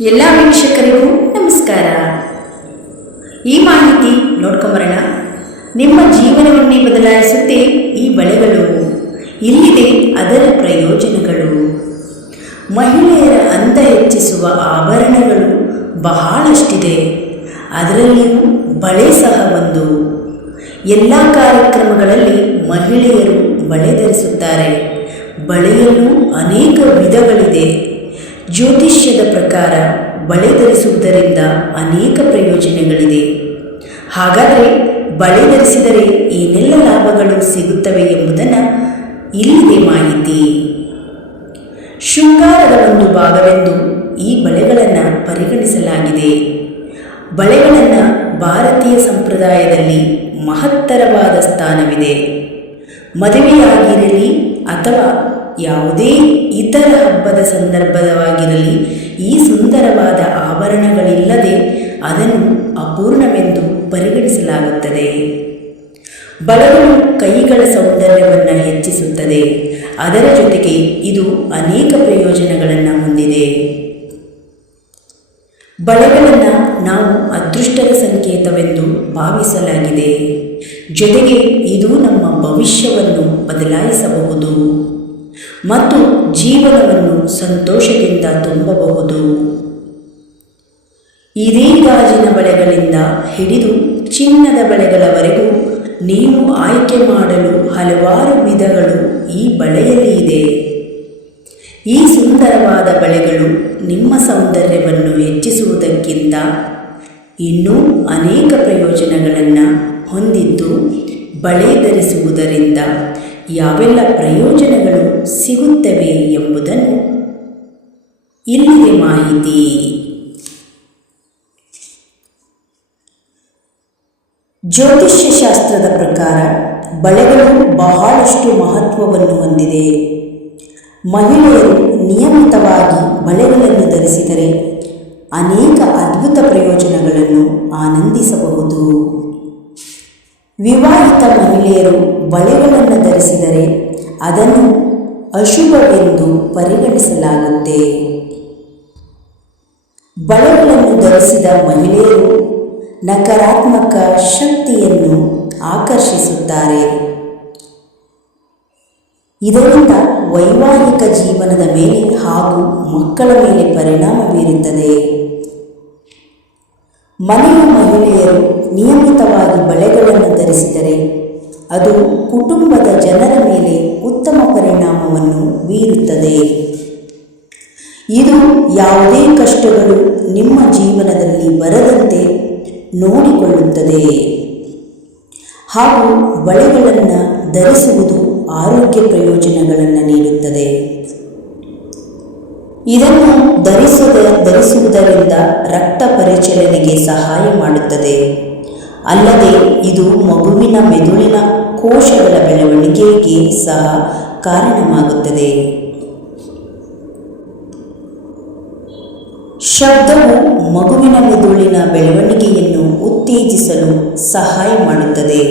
ಎಲ್ಲ ವೀಕ್ಷಕರಿಗೂ ನಮಸ್ಕಾರ. ಈ ಮಾಹಿತಿ ನೋಡ್ಕೊಂಬರೋಣ. ನಿಮ್ಮ ಜೀವನವನ್ನೇ ಬದಲಾಯಿಸುತ್ತೆ ಈ ಬಳೆಗಳು. ಇಲ್ಲಿದೆ ಅದರ ಪ್ರಯೋಜನಗಳು. ಮಹಿಳೆಯರ ಅಂದ ಹೆಚ್ಚಿಸುವ ಆಭರಣಗಳು ಬಹಳಷ್ಟಿದೆ. ಅದರಲ್ಲಿಯೂ ಬಳೆ ಸಹ ಒಂದು. ಎಲ್ಲ ಕಾರ್ಯಕ್ರಮಗಳಲ್ಲಿ ಮಹಿಳೆಯರು ಬಳೆ ಧರಿಸುತ್ತಾರೆ. ಬಳೆಯಲ್ಲೂ ಅನೇಕ ವಿಧಗಳಿದೆ. ಜ್ಯೋತಿಷ್ಯದ ಪ್ರಕಾರ ಬಳೆ ಧರಿಸುವುದರಿಂದ ಅನೇಕ ಪ್ರಯೋಜನಗಳಿದೆ. ಹಾಗಾದರೆ ಬಳೆ ಧರಿಸಿದರೆ ಏನೆಲ್ಲ ಲಾಭಗಳು ಸಿಗುತ್ತವೆ ಎಂಬುದನ್ನು ಇಲ್ಲಿದೆ ಮಾಹಿತಿ. ಶೃಂಗಾರದ ಒಂದು ಭಾಗವೆಂದು ಈ ಬಳೆಗಳನ್ನು ಪರಿಗಣಿಸಲಾಗಿದೆ. ಬಳೆಗಳನ್ನು ಭಾರತೀಯ ಸಂಪ್ರದಾಯದಲ್ಲಿ ಮಹತ್ತರವಾದ ಸ್ಥಾನವಿದೆ. ಮದುವೆಯಾಗಿರಲಿ ಅಥವಾ ಯಾವುದೇ ಇತರ ಹಬ್ಬದ ಸಂದರ್ಭವಾಗಿರಲಿ ಈ ಸುಂದರವಾದ ಆಭರಣಗಳಿಲ್ಲದೆ ಅದನ್ನು ಅಪೂರ್ಣವೆಂದು ಪರಿಗಣಿಸಲಾಗುತ್ತದೆ. ಬಳೆಗಳು ಕೈಗಳ ಸೌಂದರ್ಯವನ್ನು ಹೆಚ್ಚಿಸುತ್ತದೆ. ಅದರ ಜೊತೆಗೆ ಇದು ಅನೇಕ ಪ್ರಯೋಜನಗಳನ್ನು ಹೊಂದಿದೆ. ಬಳೆಗಳನ್ನು ನಾವು ಅದೃಷ್ಟದ ಸಂಕೇತವೆಂದು ಭಾವಿಸಲಾಗಿದೆ. ಜೊತೆಗೆ ಇದು ನಮ್ಮ ಭವಿಷ್ಯವನ್ನು ಬದಲಾಯಿಸಬಹುದು. ಮತ್ತು ಜೀವನವನ್ನು ಸಂತೋಷದಿಂದ ತುಂಬಬಹುದು. ಇದೇ ಗಾಜಿನ ಬಳೆಗಳಿಂದ ಹಿಡಿದು ಚಿನ್ನದ ಬಳೆಗಳವರೆಗೂ ನೀವು ಆಯ್ಕೆ ಮಾಡಲು ಹಲವಾರು ವಿಧಗಳು ಈ ಬಳೆಯಲ್ಲಿ ಇದೆ. ಈ ಸುಂದರವಾದ ಬಳೆಗಳು ನಿಮ್ಮ ಸೌಂದರ್ಯವನ್ನು ಹೆಚ್ಚಿಸುವುದಕ್ಕಿಂತ ಇನ್ನೂ ಅನೇಕ ಪ್ರಯೋಜನಗಳನ್ನು ಹೊಂದಿದ್ದು ಬಳೆ ಧರಿಸುವುದರಿಂದ ಯಾವೆಲ್ಲ ಪ್ರಯೋಜನಗಳು ಸಿಗುತ್ತವೆ ಎಂಬುದನ್ನು ಇಲ್ಲಿದೆ ಮಾಹಿತಿ ಜ್ಯೋತಿಷ್ಯ ಶಾಸ್ತ್ರದ ಪ್ರಕಾರ ಬಳೆಗಳು ಬಹಳಷ್ಟು ಮಹತ್ವವನ್ನು ಹೊಂದಿದೆ. ಮಹಿಳೆಯರು ನಿಯಮಿತವಾಗಿ ಬಳೆಗಳನ್ನು ಧರಿಸಿದರೆ ಅನೇಕ ಅದ್ಭುತ ಪ್ರಯೋಜನಗಳನ್ನು ಆನಂದಿಸಬಹುದು. ವಿವಾಹಿತ ಮಹಿಳೆಯರು ಬಳೆಗಳನ್ನು ಧರಿಸಿದರೆ ಅದನ್ನು ಅಶುಭವೆಂದು ಪರಿಗಣಿಸಲಾಗುತ್ತೆ. ಬಳೆಗಳನ್ನು ಧರಿಸಿದ ಮಹಿಳೆಯರು ನಕಾರಾತ್ಮಕ ಶಕ್ತಿಯನ್ನು ಆಕರ್ಷಿಸುತ್ತಾರೆ. ಇದರಿಂದ ವೈವಾಹಿಕ ಜೀವನದ ಮೇಲೆ ಹಾಗೂ ಮಕ್ಕಳ ಮೇಲೆ ಪರಿಣಾಮ ಬೀರುತ್ತದೆ. ಮನೆಯ ಮಹಿಳೆಯರು ಧರಿಸಿದರೆ ಅದು ಕುಟುಂಬದ ಜನರ ಮೇಲೆ ಉತ್ತಮ ಪರಿಣಾಮವನ್ನು ಬೀರುತ್ತದೆ. ಇದು ಯಾವುದೇ ಕಷ್ಟಗಳು ನಿಮ್ಮ ಜೀವನದಲ್ಲಿ ಬರದಂತೆ ನೋಡಿಕೊಳ್ಳುತ್ತದೆ. ಹಾಗೂ ಬಳೆಗಳನ್ನು ಧರಿಸುವುದು ಆರೋಗ್ಯ ಪ್ರಯೋಜನಗಳನ್ನು ನೀಡುತ್ತದೆ. ಇದನ್ನು ಧರಿಸದ, ಧರಿಸುವುದರಿಂದ ರಕ್ತ ಪರಿಚಲನೆಗೆ ಸಹಾಯ ಮಾಡುತ್ತದೆ. ಅಲ್ಲದೆ ಇದು ಮಗುವಿನ ಮೆದುಳಿನ ಕೋಶಗಳ ಬೆಳವಣಿಗೆಗೆ ಸಹ ಕಾರಣವಾಗುತ್ತದೆ. ಶಬ್ದವು ಮಗುವಿನ ಮೆದುಳಿನ ಬೆಳವಣಿಗೆಯನ್ನು ಉತ್ತೇಜಿಸಲು ಸಹಾಯ ಮಾಡುತ್ತದೆ.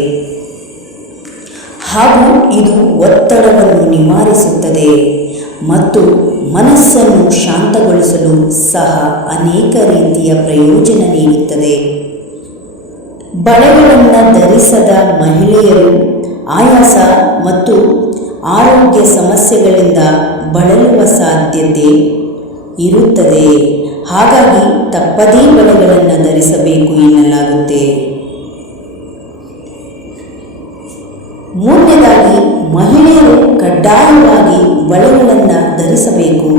ಹಾಗೂ ಇದು ಒತ್ತಡವನ್ನು ನಿವಾರಿಸುತ್ತದೆ ಮತ್ತು ಮನಸ್ಸನ್ನು ಶಾಂತಗೊಳಿಸಲು ಸಹ ಅನೇಕ ರೀತಿಯ ಪ್ರಯೋಜನ ನೀಡುತ್ತದೆ. ಬಳೆಗಳನ್ನು ಧರಿಸದ ಮಹಿಳೆಯರು ಆಯಾಸ ಮತ್ತು ಆರೋಗ್ಯ ಸಮಸ್ಯೆಗಳಿಂದ ಬಳಲುವ ಸಾಧ್ಯತೆ ಇರುತ್ತದೆ. ಹಾಗಾಗಿ ತಪ್ಪದೇ ಬಳೆಗಳನ್ನು ಧರಿಸಬೇಕು ಎನ್ನಲಾಗುತ್ತೆ. ಮೂರನೇದಾಗಿ, ಮಹಿಳೆಯರು ಕಡ್ಡಾಯವಾಗಿ ಬಳೆಗಳನ್ನು ಧರಿಸಬೇಕು.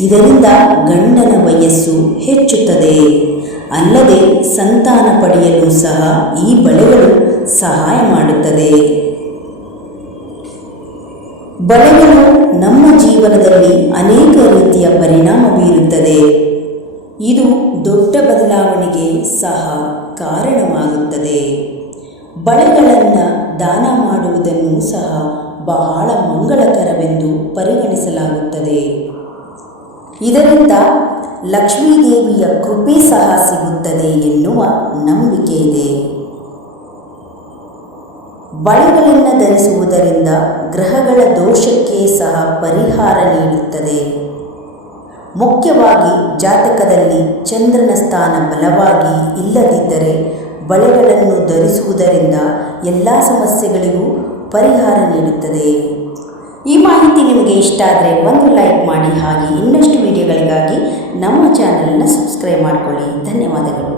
ಇದರಿಂದ ಗಂಡನ ವಯಸ್ಸು ಹೆಚ್ಚುತ್ತದೆ. ಅಲ್ಲದೆ ಸಂತಾನ ಪಡೆಯಲು ಸಹ ಈ ಬಳೆಗಳು ಸಹಾಯ ಮಾಡುತ್ತದೆ. ಬಳೆಗಳು ನಮ್ಮ ಜೀವನದಲ್ಲಿ ಅನೇಕ ರೀತಿಯ ಪರಿಣಾಮ ಬೀರುತ್ತದೆ. ಇದು ದೊಡ್ಡ ಬದಲಾವಣೆಗೆ ಸಹ ಕಾರಣವಾಗುತ್ತದೆ. ಬಳೆಗಳನ್ನು ದಾನ ಮಾಡುವುದನ್ನು ಸಹ ಬಹಳ ಮಂಗಳಕರವೆಂದು ಪರಿಗಣಿಸಲಾಗುತ್ತದೆ. ಇದರಿಂದ ಲಕ್ಷ್ಮೀದೇವಿಯ ಕೃಪೆ ಸಹ ಸಿಗುತ್ತದೆ ಎನ್ನುವ ನಂಬಿಕೆ ಇದೆ. ಬಳೆಗಳನ್ನು ಧರಿಸುವುದರಿಂದ ಗ್ರಹಗಳ ದೋಷಕ್ಕೆ ಸಹ ಪರಿಹಾರ ನೀಡುತ್ತದೆ. ಮುಖ್ಯವಾಗಿ ಜಾತಕದಲ್ಲಿ ಚಂದ್ರನ ಸ್ಥಾನ ಬಲವಾಗಿ ಇಲ್ಲದಿದ್ದರೆ ಬಳೆಗಳನ್ನು ಧರಿಸುವುದರಿಂದ ಎಲ್ಲ ಸಮಸ್ಯೆಗಳಿಗೂ ಪರಿಹಾರ ನೀಡುತ್ತದೆ. ಈ ಮಾಹಿತಿ ನಿಮಗೆ ಇಷ್ಟ ಆದರೆ ಒಂದು ಲೈಕ್ ಮಾಡಿ ಹಾಗೆ ಇನ್ನಷ್ಟು ವಿಡಿಯೋಗಳಿಗಾಗಿ ನಮ್ಮ ಚಾನಲನ್ನು ಸಬ್ಸ್ಕ್ರೈಬ್ ಮಾಡಿಕೊಳ್ಳಿ. ಧನ್ಯವಾದಗಳು.